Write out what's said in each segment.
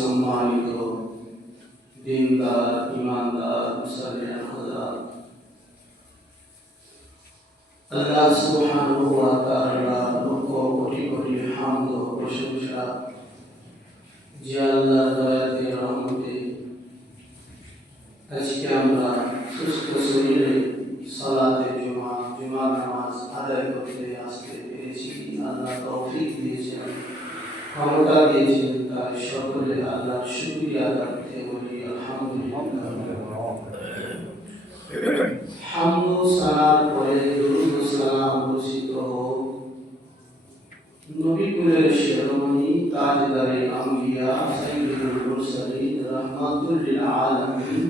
সম্মানিত দিনদার ইমানদার মুসলিম হযরত, আল্লাহ সুবহানাহু ওয়া তাআলা লক্ষ কোটি কোটি হামদ ও প্রশংসা যে আল্লাহর দয়াতে রহমতে আজকে আমরা সুস্থ শরীরে সালাতে জুমার নামাজ আদায় করতে আসতে পেরেছি। আল্লাহ তৌফিক দিয়েছেন, ক্ষমতা দিয়েছেন, তাই সকলে আল্লাহর শুকরিয়া করতে বলি আলহামদুলিল্লাহ। হামদ সালাত পরে দুরূদ সালাম বর্ষিত হোক নবী কুলের শিরোমণি তাজদারে আম্বিয়া সাইয়্যিদুল মুরসালিন রাহমাতুল লিল আলামিন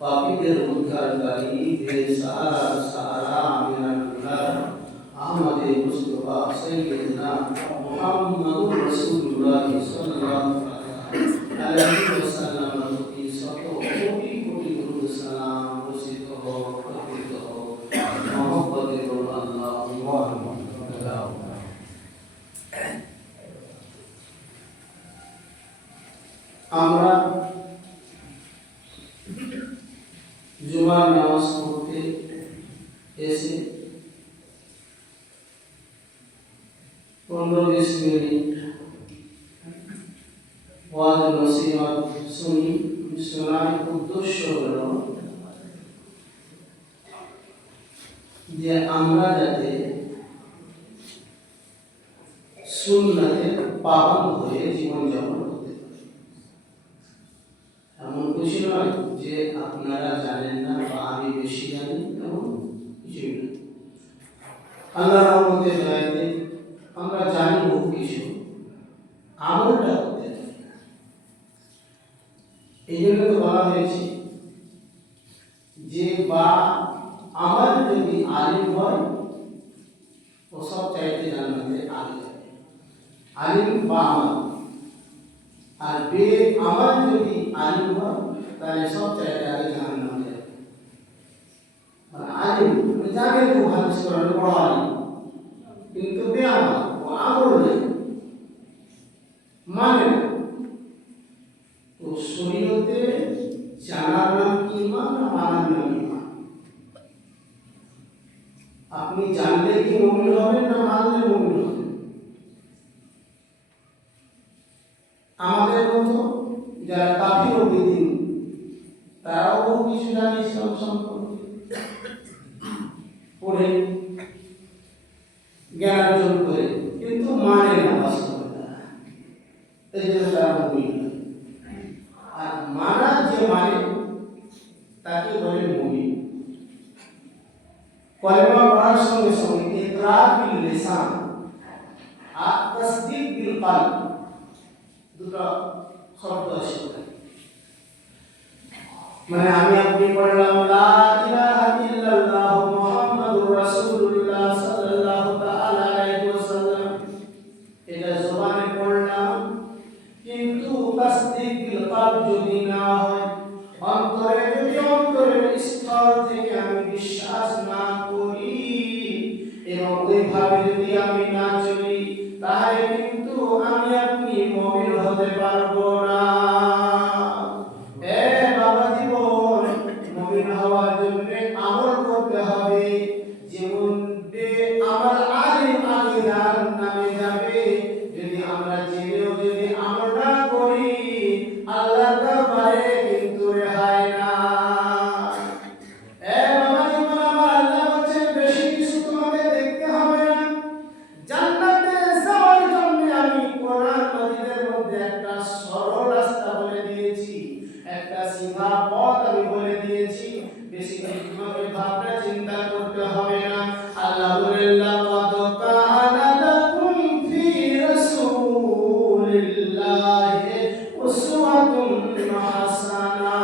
পাপীদের উদ্ধারকারী সাহারা আমিনার গুলার আহমদে মুস্তাফা সাইয়্যিদনা মুহাম্মাদুর রাসূলুল্লাহ সাল্লাল্লাহু আলাইহি ওয়াসাল্লাম কি শত কোটি কোটি দুরূদ সালাম বর্ষিত হোক, পঠিত হোক মহব্বতে বলুন আল্লাহুম্মা আমরা জুমার নামাজ পড়তে এসে 15-20 মিনিট ওয়াজ নসিহত শুনি। শোনার উদ্দেশ্য হলো যে আমরা যাতে সুন্নাতের পাবন্দ হয়ে জীবনযাপন করতে পারি। এমন কিছু নয় যে আপনারা জানেন না বা আমি বেশি জানি, এমন কিছুই না। আল্লাহর রহমতে দয়াতে আমরা জানি বহু কিছু, আমলটা করতে পারি। এই জন্য তো বলা হয়েছে যে বা আমার যদি আলিম হয় ও সব চাইতে জান্নাতে আগে যাবে। আলিম বা আমার, আর বে আমার যদি আলিম হয় তাহলে সব চাইতে আগে জাহান্নামে যাবে। মানে আলিম জানে তো হাদিস কোরআন বড় আলিম, কিন্তু বে আমার ও আমল নেই, মানে না। তো শরীয়তে জানার নাম কি ইমান, না মানার নাম ইমান? আপনি জানলে কি মুমিন হবেন, না মানলে মুমিন হবেন? আমাদের মতো যারা কাফির ও বেদিন তারাও বহু কিছু জানে ইসলাম সম্পর্কে, পড়ে জ্ঞান অর্জন করে, কিন্তু মানে না বাস্তবে তারা। এই জন্য তারা মুমিন। আর মানা যে মানে তাকে বলে মুমিন। কলেমা পড়ার সঙ্গে সঙ্গে ইকরার বিল লিসান আর তাসদীক বিল কলব দুটো শব্দ আছে। মানে আমি আপনি পড়লাম লা ইলাহা ইল্লাল্লাহ মুহাম্মাদুর রাসূলুল্লাহ সাল্লাল্লাহু তাআলা আলাইহি ওয়াসাল্লাম, এটা জবানে পড়লাম, কিন্তু তাসদীক বিল কলব যদি না হয়, অন্তরে যদি অন্তরের স্থল থেকে আমি বিশ্বাস না করি এবং ওইভাবে যদি আমি না চলি, তাহলে কিন্তু আমি আপনি মুমিন হতে পারবো না। বাবা জীবন, মুমিন হওয়ার জন্য আমল করতে হবে। যেমন আমার আলিম আগে নামে যাবে, যদি আমরা জেনেও যদি আমল না করি, আল্লাহর দরবারে কিন্তু রেহাই না। বাবা জীবন, আমার আল্লাহ বলছেন বেশি কিছু তোমাকে দেখতে হবে না, জান্নাতে যাওয়ার জন্য আমি কোরআন মাজিদের মধ্যে একটা সরল রাস্তা বলে দিয়েছি, একটা সিধা পথ আমি বলে দিয়েছি। বেশি কিছু তোমাকে ভাবনা চিন্তা করতে হবে না। আল্লাহ বলেন লাকাদ কানা লাকুম ফি রাসূলিল্লাহি উসওয়াতুন হাসানা।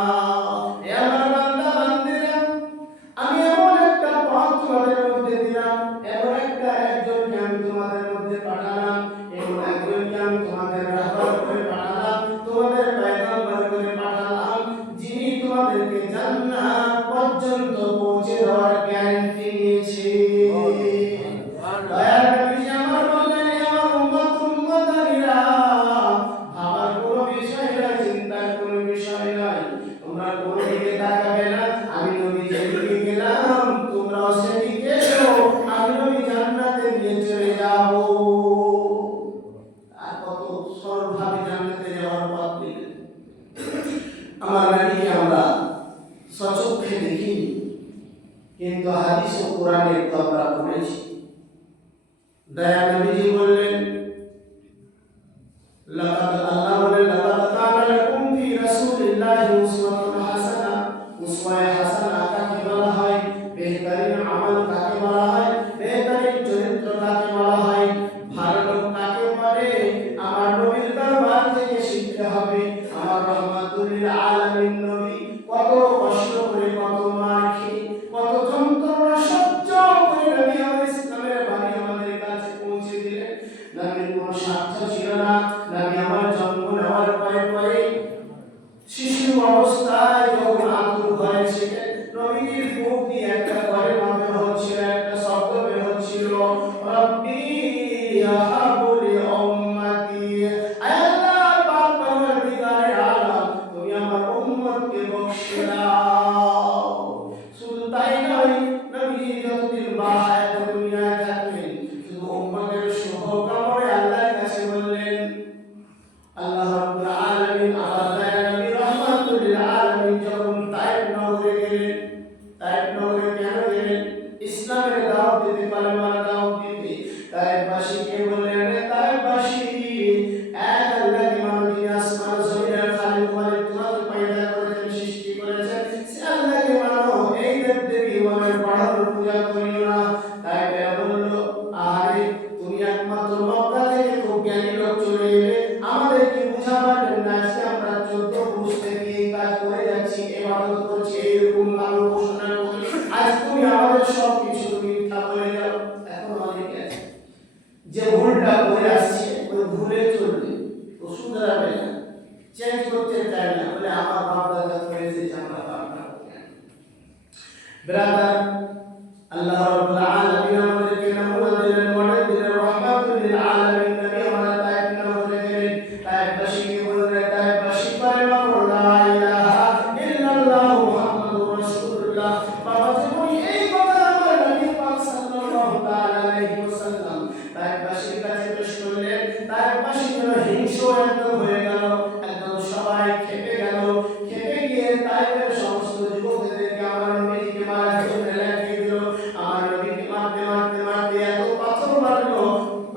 আমার বান্দা বান্দিরা, আমি এমন একটা পথ তোমাদের মধ্যে দিলাম, এমন একটা একজনকে আমি তোমাদের মধ্যে পাঠালাম, এমন একজনকে আমি তোমাদের রাহবার করে পাঠালাম, তোমাদের পয়গম্বর করে পাঠালাম, যিনি তোমাদেরকে জান্নাত পর্যন্ত পৌঁছে দেওয়ার গ্যারান্টি নিয়েছে। দয়ার নবী আমার বললেন, আমার উম্মতানিরা, ভাবার কোনো বিষয় নাই, চিন্তার কোনো বিষয় নাই, তোমরা কোনো দিকে তাকাবে না। আমি নবী যেদিকে গেলাম তোমরাও সেদিকে এসো, আমি নবী জান্নাতে নিয়ে চলে যাব। আর কত সরলভাবে জান্নাতে যাওয়ার পথ দিলেন। আমার নবীকে আমরা সচক্ষে দেখিনি, কিন্তু হাদিস ও কোরআনের তো আমরা পড়েছি। দয়া নবীজি বললেন, আল্লাহ বলেন লাকাদ কানা লাকুম ফি রাসূলিল্লাহি উসওয়াতুন হাসানা। উসওয়ায়ে হাসানা কাকে বলা হয়? বেহতরিন আমল কাকে বলা হয়? বেহতরিন চরিত্র কাকে বলা হয়? ভালো লোক কাকে বলে? আমার নবীর দরবার থেকে শিখতে হবে। আমার রহমাতুল লিল আলামিন নবী কত কষ্ট করে, কত মার খেয়ে, কত যন্ত্রণা সহ্য করে নবী আমাদের ইসলামের বাণী আমাদের কাছে পৌঁছে দিলেন। নবীর কোনো স্বার্থ ছিল না। নবী আমার জন্ম নেওয়ার পরে শিশু অবস্থায় যখন আতুর ঘরে ছিলেন, নবীর মুখ দিয়ে একটা ঘরে বের হচ্ছিল, একটা শব্দ বের হচ্ছিল, রব্বি ইয়াহাবু লি উম্মতি। আল্লাহ পাক পরওয়ারদিগারে আলম, তুমি আমার উম্মতকে বখশে দাও। শুধু তাই নয়, নবী যতদিন বাহায়াত দুনিয়ায় থাকলেন, শুধু উম্মতের শুভ কামনায় আল্লাহর কাছে বললেন। আল্লাহ রাব্বুল আলামিন আমার দয়া নবী রহমাতুল লিল আলামিন যখন তায়েফ নগরে গেলেন, তায়েফ নগরে কেন গেলেন? ইসলামের দাওয়াত দিতে, কালেমার দাওয়াত দিতে। তায়েফবাসীকে বললেন, তায়েফবাসী, এক আল্লাহকে মানো, যিনি আসমান জমিনের খালিক মালিক, তোমাকে পয়দা করেছেন, সৃষ্টি করেছেন, সে আল্লাহকে মানো, এই দেবদেবী ওদের বাড়ানোর পূজা করিও না। তায়েফে বলল, আরে তুমি একমাত্র মক্কা থেকে খুব জ্ঞানী লোক চলে এলে, আমাদেরকে বুঝাবার জন্য আজকে আমরা 14 পুরুষ থেকে এই কাজ করে যাচ্ছি, ইবাদত করছি, এইরকম ভালো ঘোষণা করি, আজ তুমি আমাদের সব কিছু মিথ্যা বলে যাও। এখন অনেকে আছে যে ভুলটা করে আসছে, ওই ভুলে চলবে, ও শুধরাবে না, চেঞ্জ করতে চায় না, বলে আমার বাপ দাদা করে এসেছে, আমরা বাপটা ব্রাদার। আল্লাহ রাব্বুল আলামিন আমাদেরকে নমুনা দিলেন, মডেল দিলেন, রহমাতুল লিল আলামিন নবী আমরা তায়েফ নগরে গেলেন। তায়েফবাসীকে বললেন, তায়েফবাসী কালেমা পড়ো, লা ইলাহা ইল্লাল্লাহ মুহাম্মাদুর রাসূলুল্লাহ। বাবা জীবন, এই কথা আমার নবী পাক সাল্লাল্লাহু তাআলা আলাইহি ওয়াসাল্লাম তায়েফবাসীর কাছে পেশ করলেন। তায়েফবাসী যেন হিংস্র একদম হয়ে গেল, একদম সবাই খেপে গেল। খেপে গিয়ে তায়েফের সমস্ত যুবকদেরকে আমার নবীকে মারার জন্য লাগিয়ে দিল। আমার নবীকে মারতে মারতে মারতে এত পাথর মারলো,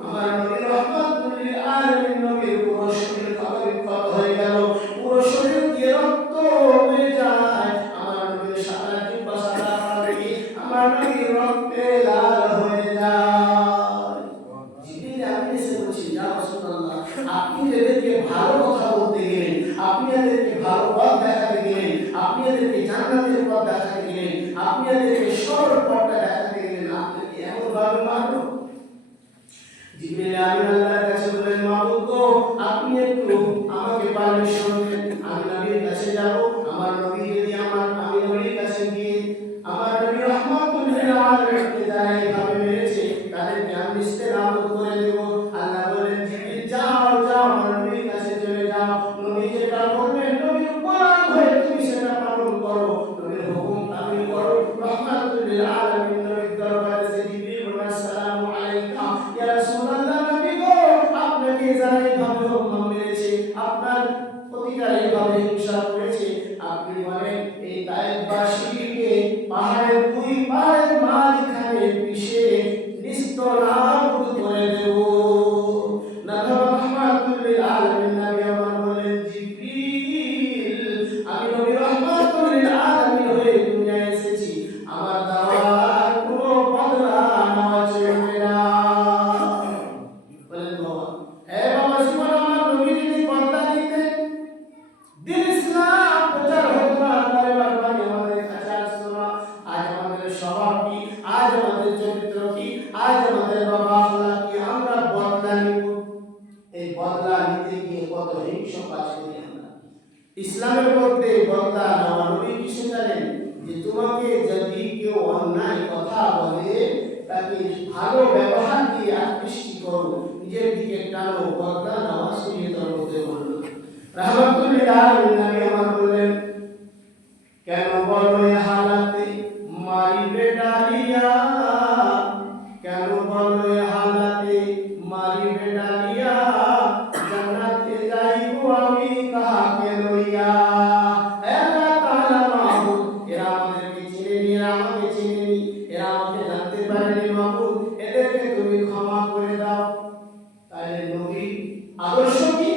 আমার নবী রহমাতুল লিল আলামিন নবীর পুরো শরীর ক্ষত হয়ে গেল, পুরো শরীর দিয়ে রক্ত বেরিয়ে যায়। আমার নবীর জান্নাতের পথ দেখাতে গেলেন, আপনি আমাদেরকে সরল পথটা দেখাতে গেলেন, আপনাকে এমন ভাবে মারলো। জিবরিল আমিন আল্লাহর কাছে বললেন, মাবুদ গো, আপনি একটু আমাকে পারমিশন দেন, আমি নবীর কাছে যাব। আমার নবী যদি আমি নবীর কাছে গিয়ে আমার নবী রাহমাতুল লিল আলামিনকে যারা এইভাবে মেরেছে তাদেরকে আমি ইস্তেনাবুদ করে দেব। আল্লাহ বলেন, জিবরিল যাও যাও, আমার নবীর কাছে চলে যাও। নবী যেটা বলবেন, নবীর গোলাম হয়ে তুমি সেটা পালন করো, নবীর হুকুম তামিল করো। রাহমাতুল লিল আলামিন নবীর দরবারে এসে জিবরিল বলেন, আসসালামু আলাইকা ইয়া রাসূলুল্লাহ, নবী গো, আপনাকে যারা এইভাবে হুকুম মেরেছে, আপনার প্রতিকার এইভাবে হিংসা করেছে, আপনি বলেন এই তায়েফবাসীকে পাহাড়ের দুই পাহাড়ের মাঝখানে পিষে নিস্তনাবুদ করে দেব। নবী রাহমাতুল লিল আলামিন নবী আমার বলেন, জিবরিল, আমি নবী রাহমাতুল লিল আলামিন হয়ে দুনিয়ায় এসেছি, আমার দাওয়ার কোনো বদলা নেওয়া চলবে না। বলেন বাবা, হে বাবা, জীবন আমার নবী যদি বদলা দিতেন, দিন ইসলাম প্রচার হতো না, তালেবান বাহিনী আমাদের কাছে আসতো না, আজ আমাদের স্বভাব কি, আজ আমাদের চরিত্র কি, আজ আমাদের বাবা আখলাক কি, আমরা বদলা নিব। এই বদলা নিতে গিয়ে কত হিংস্র কাজ করি আমরা। ইসলামের মধ্যে বদলা নেওয়া, নবী কি শেখালেন যে তোমাকে যদি কেউ অন্যায় কথা বলে তাকে ভালো ব্যবহার দিয়ে আকৃষ্ট করো, নিজের দিকে টানো, বদলা নেওয়া শরীয়তের মধ্যে বলল। রাহমাতুল লিল আলামিন নবী আমার বললেন, কেন বলো এ হালাতে মারিবে ডালিয়া, কেন বলো এ হালাতে মারিবে ডালিয়া, জান্নাতে যাইবো আমি কাহাকে লইয়া। হে আল্লাহ তাআলা মাবুদ, এরা আমাদেরকে চিনেনি, এরা আমাকে চিনেনি, এরা আমাকে জানতে পারেনি, মাবুদ এদেরকে তুমি ক্ষমা করে দাও। তাহলে নবী আদর্শ কি?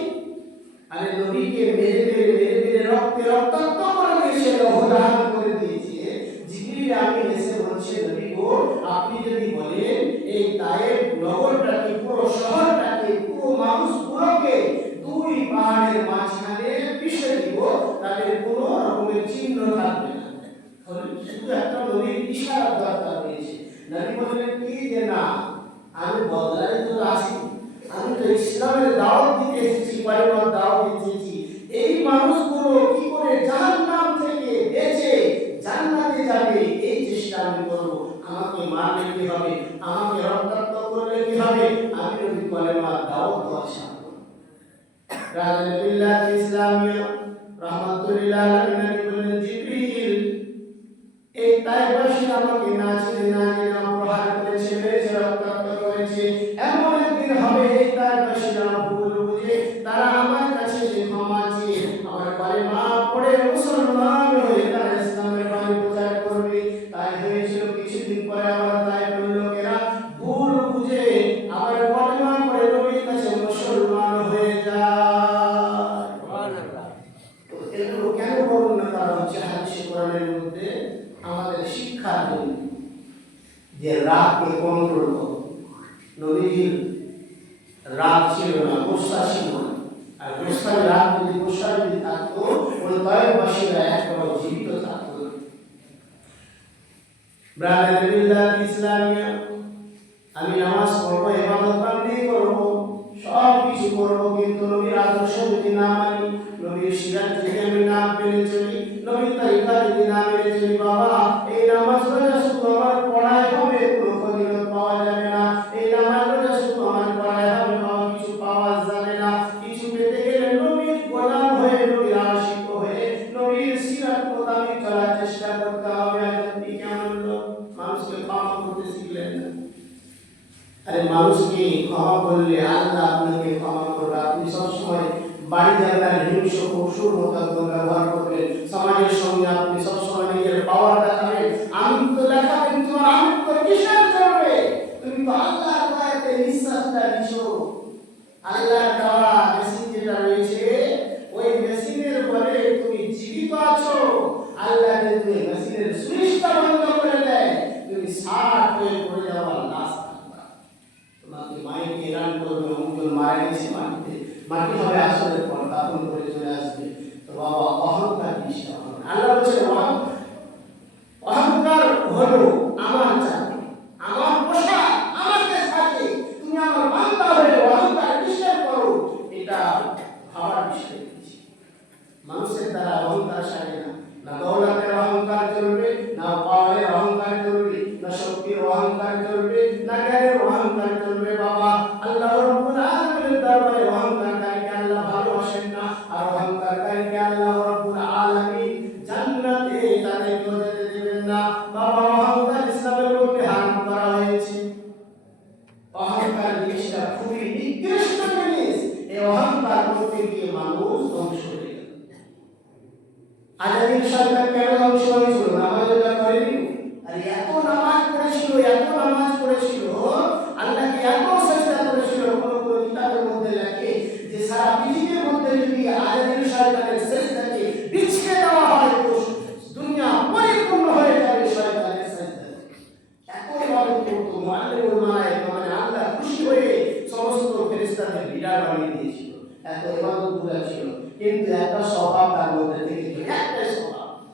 আরে নবীকে মেরে মেরে মেরে মেরে রক্তে রক্তাক্ত করে দিয়েছে, লৌহদান করে দিয়েছে। জিবরিল আমিন এসে বলছে, নবী গো, আপনি যদি বলেন এই তায়েফ নগরটাকে, পুরো শহরটাকে, পুরো মানুষগুলোকে দুই পাহাড়ের মাঝখানে পিষে দিব, তাদের কোনো রকমের চিহ্ন থাকবে না। শুধু একটা নবীর ইশারা দরকার হয়েছে। নবী বললেন কি যে না, আমি বদলাই তো আসি, আমি তো ইসলামের দাওয়াত দিতে এসেছি, পরিবার দাওয়াত দিতে এসেছি। এই মানুষগুলো কি করে জাহান্নাম থেকে বেঁচে জান্নাতে যাবে এই চেষ্টা আমি করব। আমাকে মারলে কি হবে, আমাকে রক্তাক্ত করলে কি হবে, আমি নবী কলেমার দাওয়াত দেওয়া শিখব। রাজা ইসলামিয়া রাহমাতুল লিল আলামিন নবী বললেন, জিবরিল, এই তায়েফবাসী আমাকে না চিনে না জেনে অপরাধ করেছে, মেরেছে, রক্তাক্ত করেছে। এমন একদিন হবে এই তায়েফবাসীরা ভুল বুঝে তারা আমার কাছে এসে ক্ষমা চেয়ে আমার কলেমা পড়ে মুসলমান হয়ে তারা ইসলামের বাণী প্রচার করবে। তাই হয়েছিল কিছুদিন পরে আমার তায়েফের লোকেরা ভুল বুঝে আমার কলেমা পড়ে নবীর কাছে মুসলমান হয়ে যায়। সুবহানাল্লাহ। তো এগুলো কেন বর্ণনা করা হচ্ছে হাদিস কোরআনের মধ্যে? আমাদের শিক্ষার জন্য, যে রাগকে কন্ট্রোল করো। নবীজির রাগ ছিল না, গোসা ছিল না। আর গোসার রাগ যদি গোসা যদি থাকতো, ওই তায়েফবাসীরা একেবারে জীবিত থাকতো। ব্রাদারিল্লাহ ইসলামিয়া, আমি নামাজ পড়বো, ইবাদত বান্দি করবো, সব কিছু করবো, কিন্তু নবীর আদর্শ যদি না মানি, নবীর সিরাত যদি আমি না মেনে চলি, নবীর তরিকা যদি না মেনে চলি, বাবা এই নামাজ রোজা শুধু আমার পড়ায় হবে, কোনো ফজিলত পাওয়া যাবে না। এই নামাজ রোজা শুধু আমার পড়ায় হবে, বাবা কিছু পাওয়া যাবে না। কিছু পেতে গেলে নবীর গোলাম হয়ে, নবীর আশিক হয়ে, নবীর সিরাত মোতাবেক চলার চেষ্টা করতে হবে। আপনি কেমন লোক, মানুষকে ক্ষমা করতে শিখলেন না। আরে মানুষকে ক্ষমা করলে আল্লাহ আপনাকে ক্ষমা করবে। আপনি সবসময় বাড়ি জায়গায় হিংস্র পশুর মতো ব্যবহার করবেন, সমাজের সঙ্গে আপনি সবসময় নিজের পাওয়ার দেখাবেন, আমিত্ব দেখাবেন। তোমার আমিত্ব কিসের চলবে? তুমি তো আল্লাহর দয়াতে নিঃশ্বাসটা নিছো। আল্লাহর দেওয়া মেশিন যেটা রয়েছে, ওই মেশিনের বলে তুমি জীবিত আছো। আল্লাহ যদি মেশিনের সুইচটা বন্ধ করে দেয়, তুমি 60 হয়ে পড়ে যাওয়ার লাশ থাকবা। তোমাকে মাইকে এলান করবে, অমুকজন মারা গেছে, মাটি হবে আসলে দাফন করে চলে আসবে। তো বাবা অহংকার নিষ্ঠা হবে। আল্লাহ বলছেন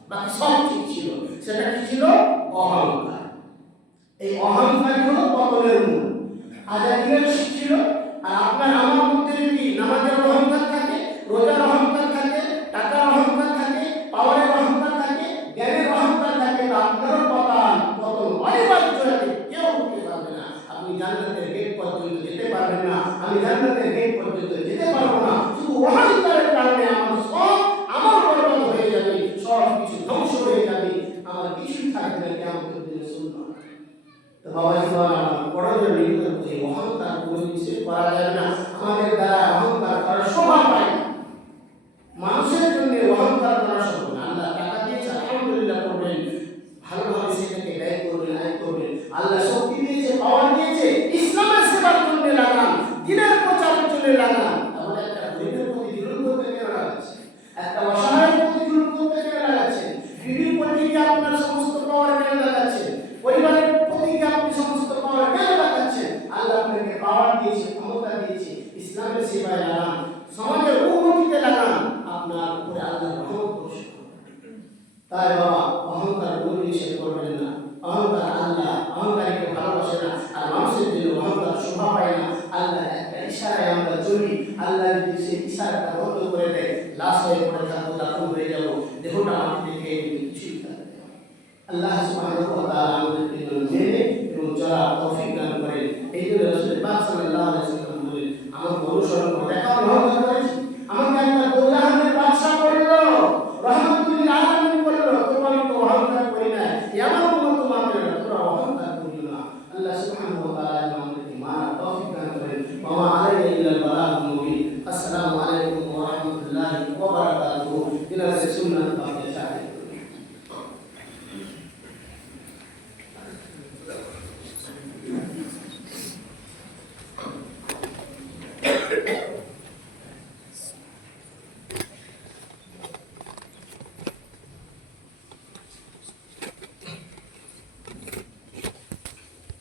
বাকি সব ঠিক ছিল। সেটা কি ছিল? অহংকার। এই অহংকারই হলো পতনের মূল। আজাদিনের ছিল। আর আপনার আমার মধ্যে যদি নামাজের অহংকার থাকে, রোজার অহংকার থাকে, টাকার অহংকার থাকে, পাওয়ারের অহংকার থাকে, জ্ঞানের অহংকার থাকে, তা আপনারও পতন অনিবার্য আছে, কেউ উঠতে পারবে না। আপনি জান্নাতের গেট পর্যন্ত যেতে পারবেন না, আমি জান্নাতের গেট পর্যন্ত যেতে পারবো না। শুধু অহংকারের কারণে আমার সব আমার বরবাদ হয়ে যাবে, সব কিছু ধ্বংস হয়ে যাবে, আমার কিছুই থাকবে না কিয়ামতের দিনে। শুনলাম তো বাবা জীবন আমার পড়ানোর নির্ভর করে অহংকার কোনো কিছু করা যাবে না। আমাদের দ্বারা অহংকার করার শোভা পায় না। মানুষের জন্য অহংকার করা শোভা না। আল্লাহ টাকা দিয়েছে, আলহামদুলিল্লাহ করবেন, ভালোভাবে সেটাকে ব্যয় করবেন, আয় করবেন। আল্লাহ শক্তি দিয়েছে, পাওয়ার দিয়েছে, ইসলামের সেবার জন্য লাগান, দ্বীনের প্রচারের জন্য লাগান। তাহলে একটা গরিবের প্রতি জুলুম করতে কেন লাগাচ্ছে? একটা অসহায়ের প্রতি জুলুম করতে কেন লাগাচ্ছে? বিবির প্রতি কি আপনার সমস্ত পাওয়ার কেন লাগাচ্ছে? পরিবারের প্রতি কি আপনি সমস্ত পাওয়ার কেন লাগাচ্ছেন? আল্লাহ আপনাকে পাওয়ার দিয়েছে, ক্ষমতা দিয়েছে, ইসলামের সেবায় লাগান, সমাজের উন্নতিতে লাগান, আপনার উপরে আল্লাহ রহমত বর্ষণ করবেন। তাই বাবা অহংকার কোনো জিনিসে করবেন না। অহংকার আল্লাহ অহংকারীকে ভালোবাসে না, আর মানুষের জন্য অহংকার শোভা পায় না। আল্লাহ একটা ইশারায় আমরা চলি, আল্লাহ যদি সেই ইশারাটা বন্ধ করে দেয়, লাশ হয়ে পড়ে থাকবো, দাফন হয়ে যাবো, দেহটা মাটিতে খেয়ে কিছুই থাকবে না। আল্লাহ সুবহানাহু ওয়া তাআলা আমাদেরকে মেনে এবং চলা তৌফিক দান করেন। এই জন্য রাসূল পাক সাল্লাল্লাহু আলাইহি ওয়াসাল্লাম বলেন, আমাকে অনুসরণ করো। দেখো আমি অহংকার করেছি, আমাকে আল্লাহ দৌজাহানের বাদশা করলো, রহমাতুল আলামিন করলো, তোমরা তো অহংকার করি না। এমন কোনো তোমাদের তোমরা অহংকার করিও না। আল্লাহ সুবহানাহু ওয়া তাআলা আমাদেরকে মানা তৌফিক দান করেন। ওয়া মা আলাইনা ইল্লাল বালাগুল মুবিন। আসসালামু আলাইকুম ওয়া রাহমাতুল্লাহি ওয়া বারাকাতুহু। ইলা সুন্নাত ফাতিহা। Thank you.